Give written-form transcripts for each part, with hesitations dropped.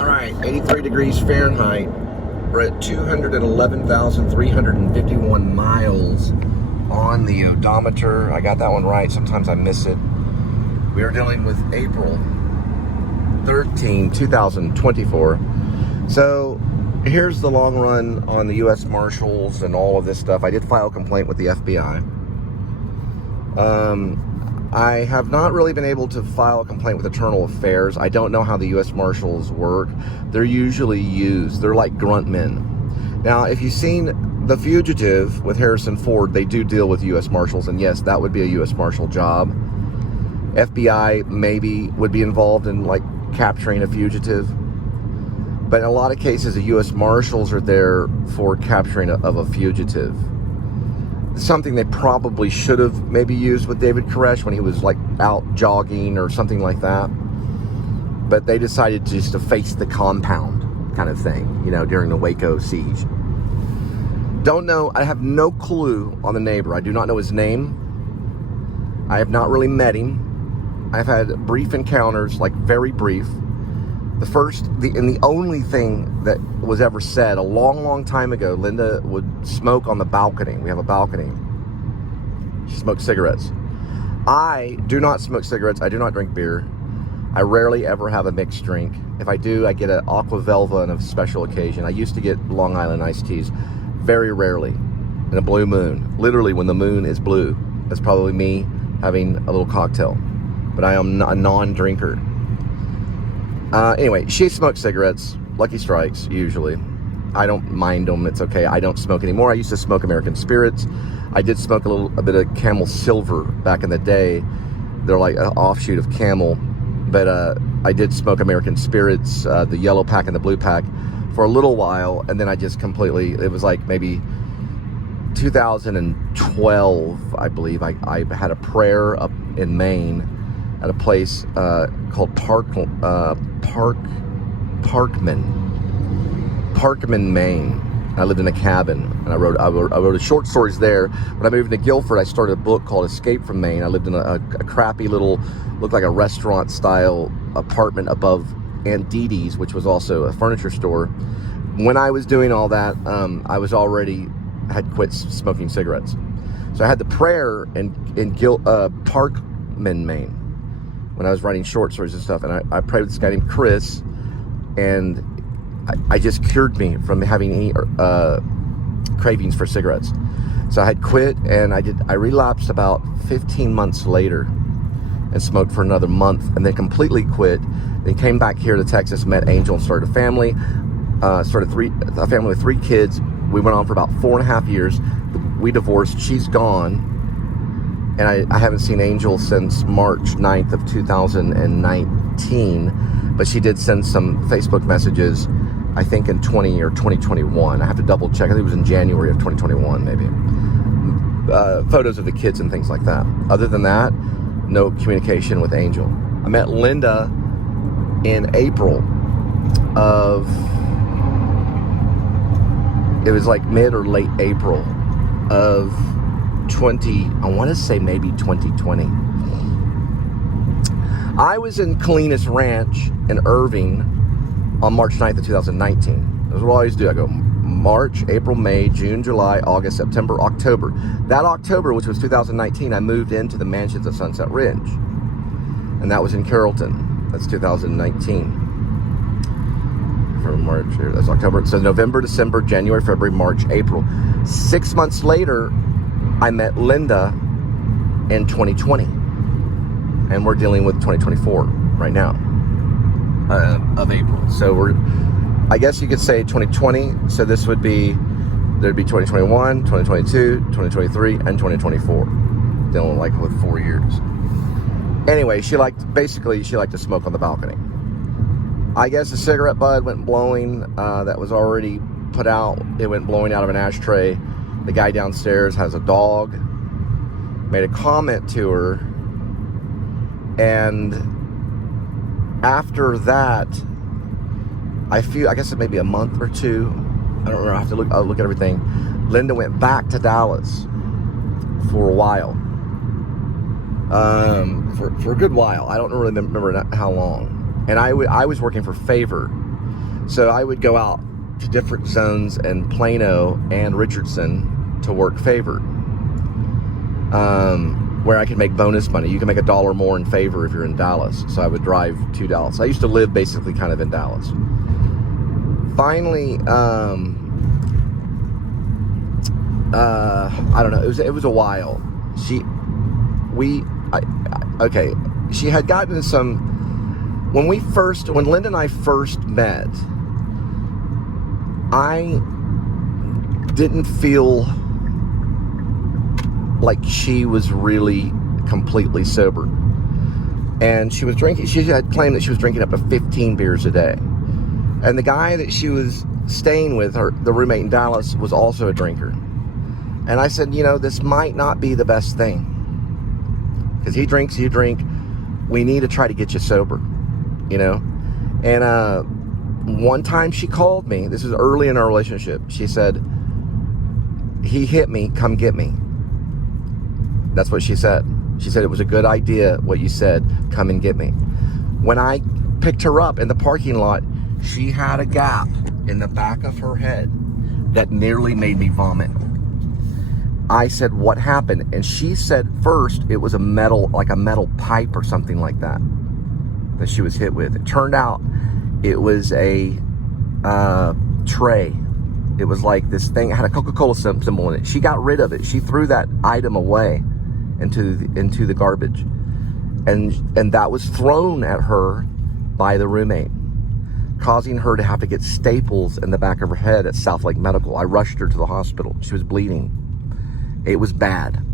All right, 83 degrees Fahrenheit. We're at 211,351 miles on the odometer. I got that one right. Sometimes I miss it. We are dealing with April 13, 2024. So here's the long run on the U.S. Marshals and all of this stuff. I did file a complaint with the FBI. I have not really been able to file a complaint with Internal Affairs. I don't know how the U.S. Marshals work. They're usually used. They're like grunt men. Now, if you've seen The Fugitive with Harrison Ford, they do deal with U.S. Marshals, and yes, that would be a U.S. Marshal job. FBI maybe would be involved in, like, capturing a fugitive. But in a lot of cases, the U.S. Marshals are there for capturing of a fugitive. Something they probably should have maybe used with David Koresh when he was like out jogging or something like that. But they decided just to face the compound kind of thing, you know, during the Waco siege. Don't know, I have no clue on the neighbor. I do not know his name. I have not really met him. I've had brief encounters, like very brief. The only thing that was ever said a long, long time ago, Linda would smoke on the balcony. We have a balcony. She smoked cigarettes. I do not smoke cigarettes. I do not drink beer. I rarely ever have a mixed drink. If I do, I get an Aqua Velva on a special occasion. I used to get Long Island iced teas very rarely in a blue moon. Literally when the moon is blue. That's probably me having a little cocktail. But I am a non-drinker. Anyway, she smokes cigarettes, Lucky Strikes, usually. I don't mind them, it's okay. I don't smoke anymore. I used to smoke American Spirits. I did smoke a bit of Camel Silver back in the day. They're like an offshoot of Camel. But I did smoke American Spirits, the yellow pack and the blue pack, for a little while. And then I just completely, it was like maybe 2012, I believe. I had a prayer up in Maine at a place called Parkman, Maine. I lived in a cabin, and I wrote a short stories there. When I moved to Guilford, I started a book called Escape from Maine. I lived in a crappy little, looked like a restaurant style apartment above Aunt Dee Dee's, which was also a furniture store. When I was doing all that, I was had quit smoking cigarettes. So I had the prayer in Parkman, Maine, when I was writing short stories and stuff, and I prayed with this guy named Chris, and I just cured me from having any cravings for cigarettes. So I had quit, and I relapsed about 15 months later and smoked for another month, and then completely quit. Then came back here to Texas, met Angel, and started a family. Started a family with 3 kids. We went on for about 4.5 years. We divorced. She's gone. And I haven't seen Angel since March 9th of 2019, but she did send some Facebook messages, I think in 2021. I have to double check. I think it was in January of 2021, maybe. Photos of the kids and things like that. Other than that, no communication with Angel. I met Linda in April of, it was like mid or late April of I want to say maybe 2020. I was in Colinas Ranch in Irving on March 9th of 2019. That's what I always do. I go March, April, May, June, July, August, September, October. That October, which was 2019, I moved into the mansions of Sunset Ridge. And that was in Carrollton. That's 2019. From March, that's October. So November, December, January, February, March, April. 6 months later, I met Linda in 2020, and we're dealing with 2024 right now, of April. So I guess you could say 2020. So this would be, there'd be 2021, 2022, 2023, and 2024, dealing like with 4 years. Anyway, she liked to smoke on the balcony. I guess the cigarette bud went blowing, that was already put out. It went blowing out of an ashtray. The guy downstairs has a dog, made a comment to her, and after that, I guess it may be a month or two, I don't know, I have to look at everything. Linda went back to Dallas for a while, for a good while. I don't really remember how long. And I was working for Favor So I would go out to different zones in Plano and Richardson to work favored, where I could make bonus money. You can make $1 more in favor if you're in Dallas. So I would drive to Dallas. I used to live basically kind of in Dallas. Finally, I don't know. It was a while. Okay. She had gotten some. When Linda and I first met, I didn't feel like she was really completely sober. And she was drinking. She had claimed that she was drinking up to 15 beers a day. And the guy that she was staying with, the roommate in Dallas, was also a drinker. And I said, this might not be the best thing. Because he drinks, you drink. We need to try to get you sober, And one time she called me. This was early in our relationship. She said, he hit me, come get me. That's what she said. She said, it was a good idea what you said, come and get me. When I picked her up in the parking lot, she had a gap in the back of her head that nearly made me vomit. I said, what happened? And she said first it was a metal pipe or something like that she was hit with. It turned out it was a tray. It was like this thing. It had a Coca-Cola symbol in it. She got rid of it. She threw that item away into the garbage. And that was thrown at her by the roommate, causing her to have to get staples in the back of her head at South Lake Medical. I rushed her to the hospital. She was bleeding. It was bad.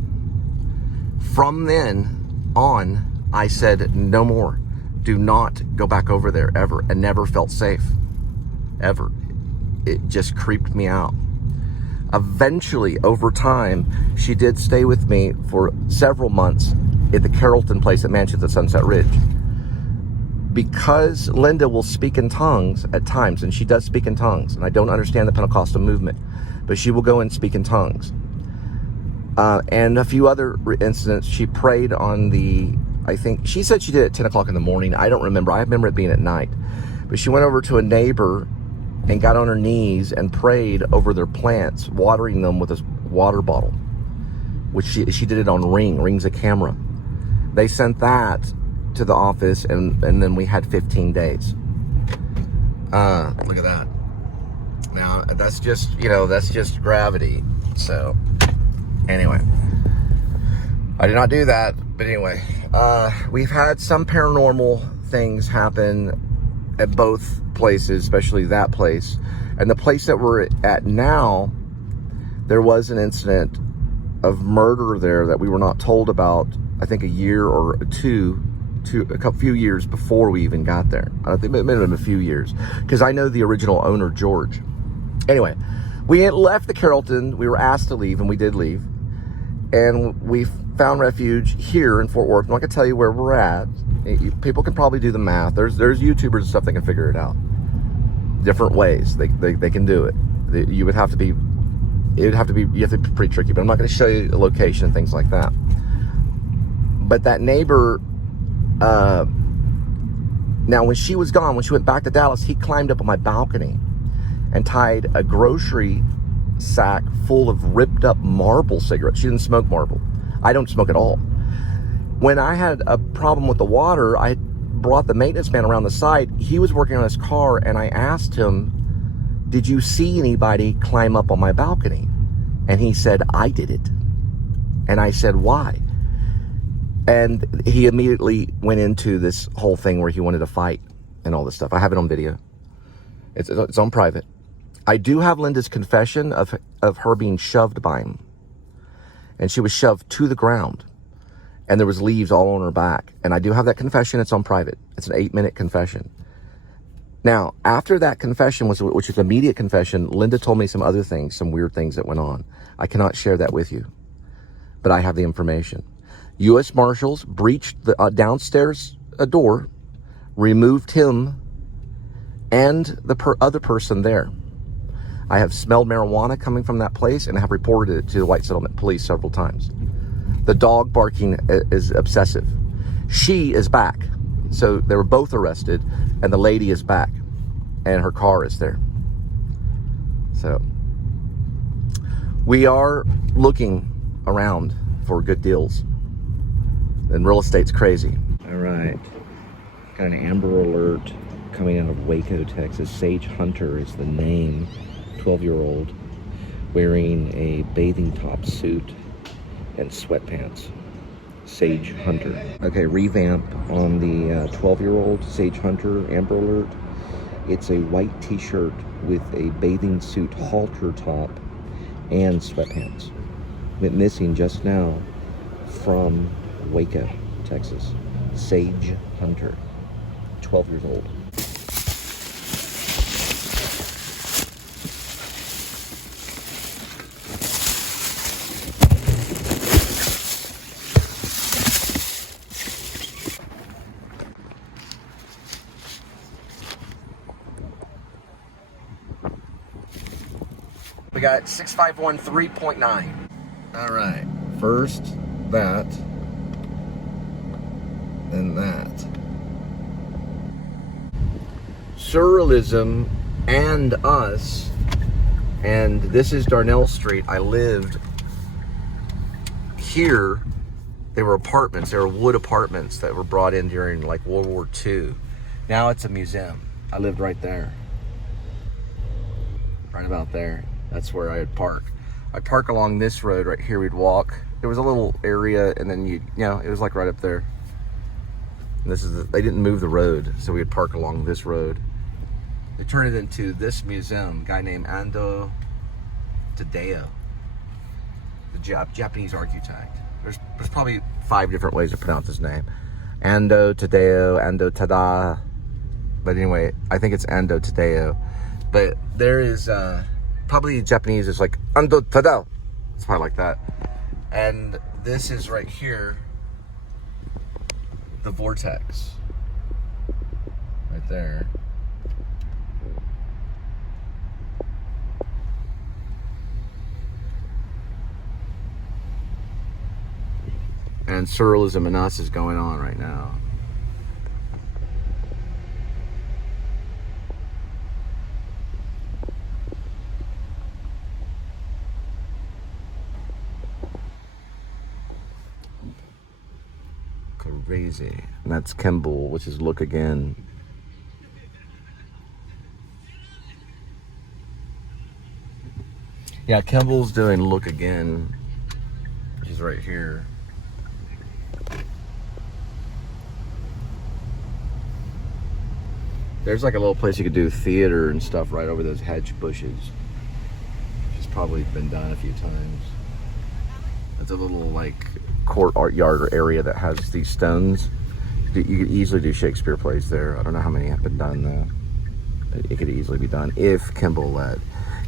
From then on, I said, no more. Do not go back over there ever. And never felt safe. Ever. It just creeped me out. Eventually, over time, she did stay with me for several months at the Carrollton place at Mansions at Sunset Ridge. Because Linda will speak in tongues at times, and she does speak in tongues, and I don't understand the Pentecostal movement, but she will go and speak in tongues. And a few other incidents, she prayed on I think, she said she did it at 10 o'clock in the morning. I don't remember. I remember it being at night. But she went over to a neighbor and got on her knees and prayed over their plants, watering them with a water bottle, which she did it on Ring's a camera. They sent that to the office, and then we had 15 days. Look at that. Now, that's just gravity. So, anyway, I did not do that. But anyway, we've had some paranormal things happen at both places, especially that place. And the place that we're at now, there was an incident of murder there that we were not told about, I think a year or two, a few years before we even got there. I think it may have been a few years, because I know the original owner, George. Anyway, we had left the Carrollton. We were asked to leave, and we did leave. And we found refuge here in Fort Worth. I'm not going to tell you where we're at. People can probably do the math. There's YouTubers and stuff that can figure it out. Different ways they can do it. You have to be pretty tricky, but I'm not going to show you the location and things like that. But that neighbor, now when she was gone, when she went back to Dallas, he climbed up on my balcony and tied a grocery sack full of ripped up Marlboro cigarettes. She didn't smoke Marlboro. I don't smoke at all. When I had a problem with the water, I brought the maintenance man around the side. He was working on his car, and I asked him, did you see anybody climb up on my balcony? And he said, I did it. And I said, why? And he immediately went into this whole thing where he wanted to fight and all this stuff. I have it on video. It's on private. I do have Linda's confession of her being shoved by him. And she was shoved to the ground. And there was leaves all on her back. And I do have that confession. It's on private. It's an 8-minute confession. Now, after that confession, which was immediate confession, Linda told me some other things, some weird things that went on. I cannot share that with you. But I have the information. U.S. Marshals breached the downstairs door, removed him and the other person there. I have smelled marijuana coming from that place, and I have reported it to the White Settlement Police several times. The dog barking is obsessive. She is back. So they were both arrested, and the lady is back. and her car is there. So we are looking around for good deals, and real estate's crazy. All right, got an Amber Alert coming out of Waco, Texas. Sage Hunter is the name. 12-year-old wearing a bathing top suit and sweatpants. Sage Hunter. Okay, revamp on the 12-year-old Sage Hunter Amber Alert. It's a white t-shirt with a bathing suit halter top and sweatpants. Went missing just now from Waco, Texas. Sage Hunter, 12 years old. We got 6513.9. All right, first that, then that. Surrealism and Us, and this is Darnell Street. I lived here. They were apartments. They were wood apartments that were brought in during like World War II. Now it's a museum. I lived right there. Right about there. That's where I'd park. I'd park along this road right here. We'd walk. There was a little area, and then you know, it was like right up there. And this is they didn't move the road, so we'd park along this road. They turned it into this museum. A guy named A.D.W.C, the Japanese architect. There's probably 5 different ways to pronounce his name. A.D.W.C, A.D.W.C, Tada. But anyway, I think it's A.D.W.C. But there is probably Japanese is like A.D.W.C, Tada. It's probably like that. And this is right here, the vortex. Right there. And Surrealism and Us is going on right now. Crazy. And that's Kimball, which is Look Again. Yeah, Kimball's doing Look Again, which is right here. There's like a little place you could do theater and stuff right over those hedge bushes, which has probably been done a few times. It's a little like courtyard area that has these stones. You could easily do Shakespeare plays there. I don't know how many have been done though. But it could easily be done if Kimball let.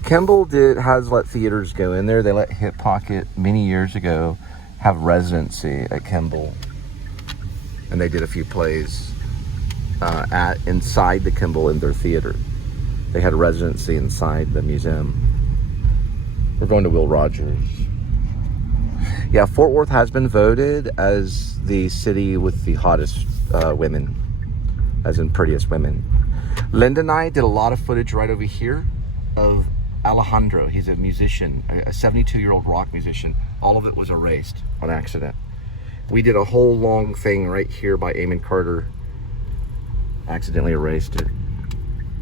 Kimball has let theaters go in there. They let Hip Pocket many years ago have residency at Kimball, and they did a few plays inside the Kimball in their theater. They had a residency inside the museum. We're going to Will Rogers. Yeah, Fort Worth has been voted as the city with the hottest women, as in prettiest women. Linda and I did a lot of footage right over here of Alejandro. He's a musician, a 72-year-old rock musician. All of it was erased on accident. We did a whole long thing right here by Eamon Carter. Accidentally erased it.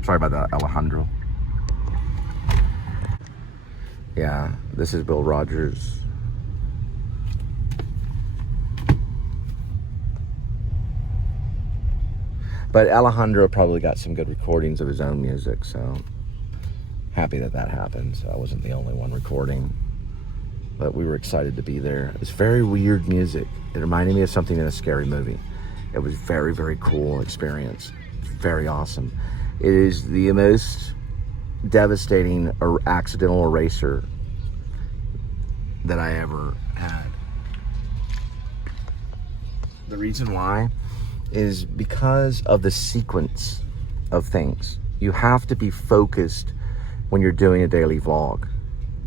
Sorry about that, Alejandro. Yeah, this is Bill Rogers. But Alejandro probably got some good recordings of his own music, so happy that that happened. So I wasn't the only one recording, but we were excited to be there. It's very weird music. It reminded me of something in a scary movie. It was very, very cool experience. Very awesome. It is the most devastating accidental eraser that I ever had. The reason why is because of the sequence of things. You have to be focused when you're doing a daily vlog,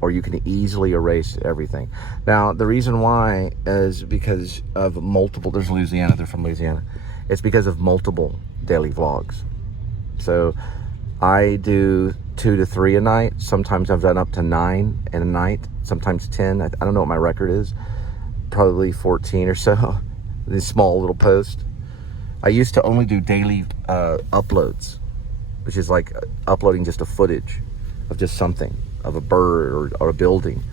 or you can easily erase everything. Now, the reason why is because of multiple, there's Louisiana, they're from Louisiana. It's because of multiple daily vlogs. So I do 2 to 3 a night. Sometimes I've done up to 9 in a night, sometimes 10. I don't know what my record is. Probably 14 or so. These small little posts. I used to only do daily uploads, which is like uploading just a footage of just something, of a bird or a building.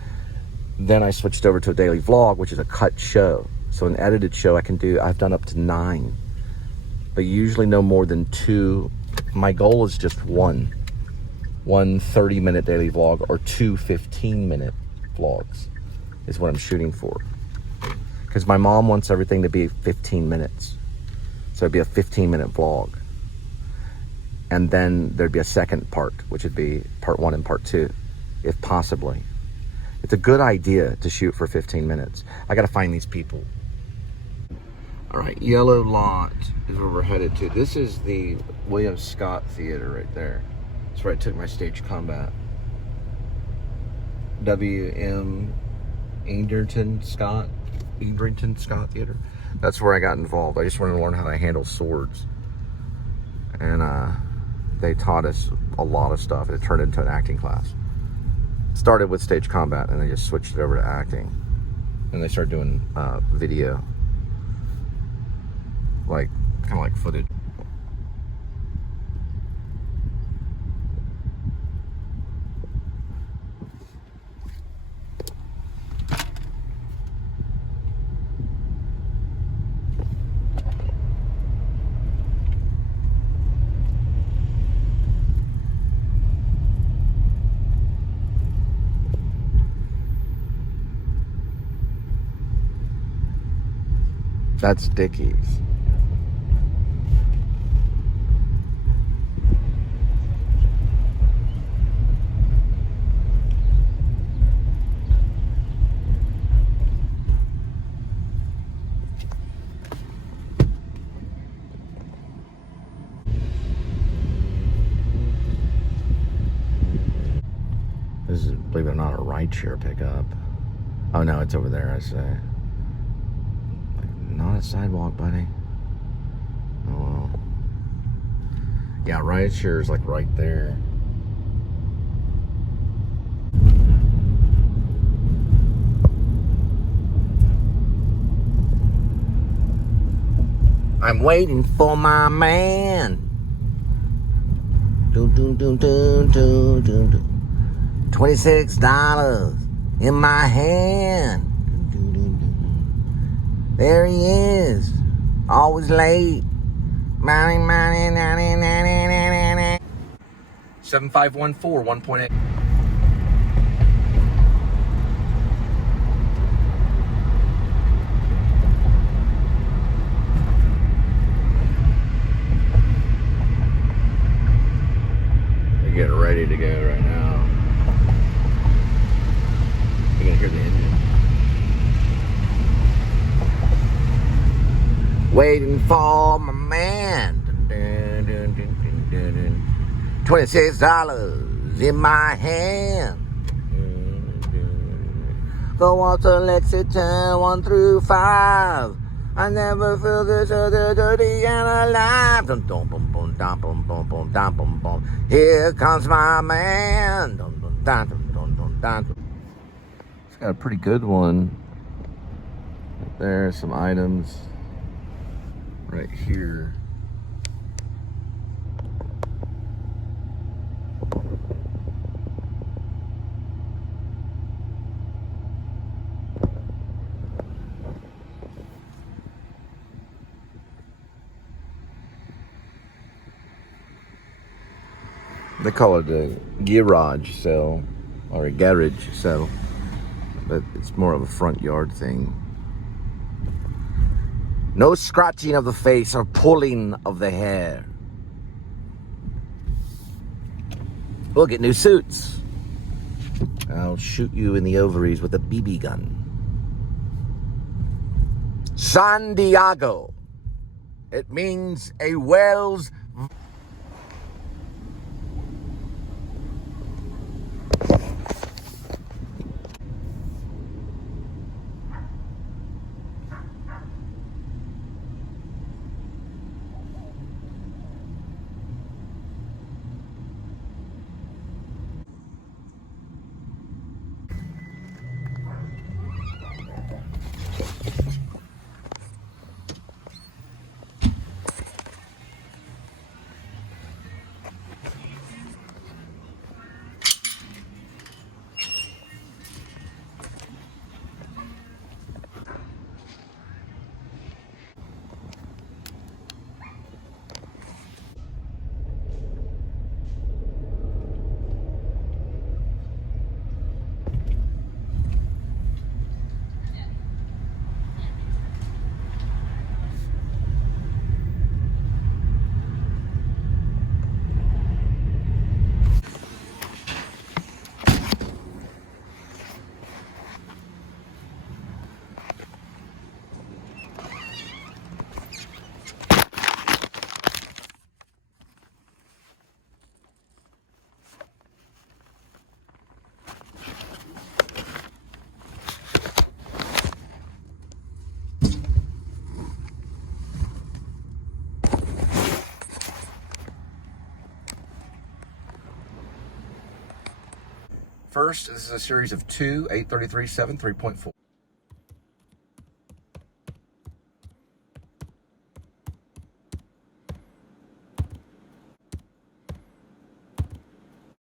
Then I switched over to a daily vlog, which is a cut show. So an edited show I've done up to 9, but usually no more than 2. My goal is just one 30-minute daily vlog or 2 15-minute vlogs is what I'm shooting for. Because my mom wants everything to be 15 minutes. So it'd be a 15-minute vlog. And then there'd be a second part, which would be part 1 and part 2, if possibly. It's a good idea to shoot for 15 minutes. I gotta find these people. All right, Yellow Lot is where we're headed to. This is the William Scott Theater right there. That's where I took my stage combat. W.M. Egerton Scott Theater. That's where I got involved. I just wanted to learn how to handle swords. And they taught us a lot of stuff. It turned into an acting class. Started with stage combat and they just switched it over to acting. And they started doing video. Like, kind of like footage. That's Dickies. This is, believe it or not, a rideshare pickup. Oh no, it's over there, I say. Not a sidewalk, buddy. Oh well. Yeah, rideshare is like right there. I'm waiting for my man. Dun, dun, dun, dun, dun, dun, dun. $26 in my hand. Dun, dun, dun, dun. There he is. Always late. 7514 1.8. They're getting ready to go right now. You're gonna hear the engine. Waiting for my man. $26 in my hand. Go on to Lexington 1 through 5. I never feel this other dirty and alive. Dum dum bum bum dum bum bum bum dum bum bum. Here comes my man. Dum dum dum dum dum dum. It's got a pretty good one. Right there, some items. Right here. They call it a garage sale or a garage sale, but it's more of a front yard thing. No scratching of the face or pulling of the hair. We'll get new suits. I'll shoot you in the ovaries with a BB gun. San Diego. It means a whale's. first, this is a series of 2 833-7 3.4.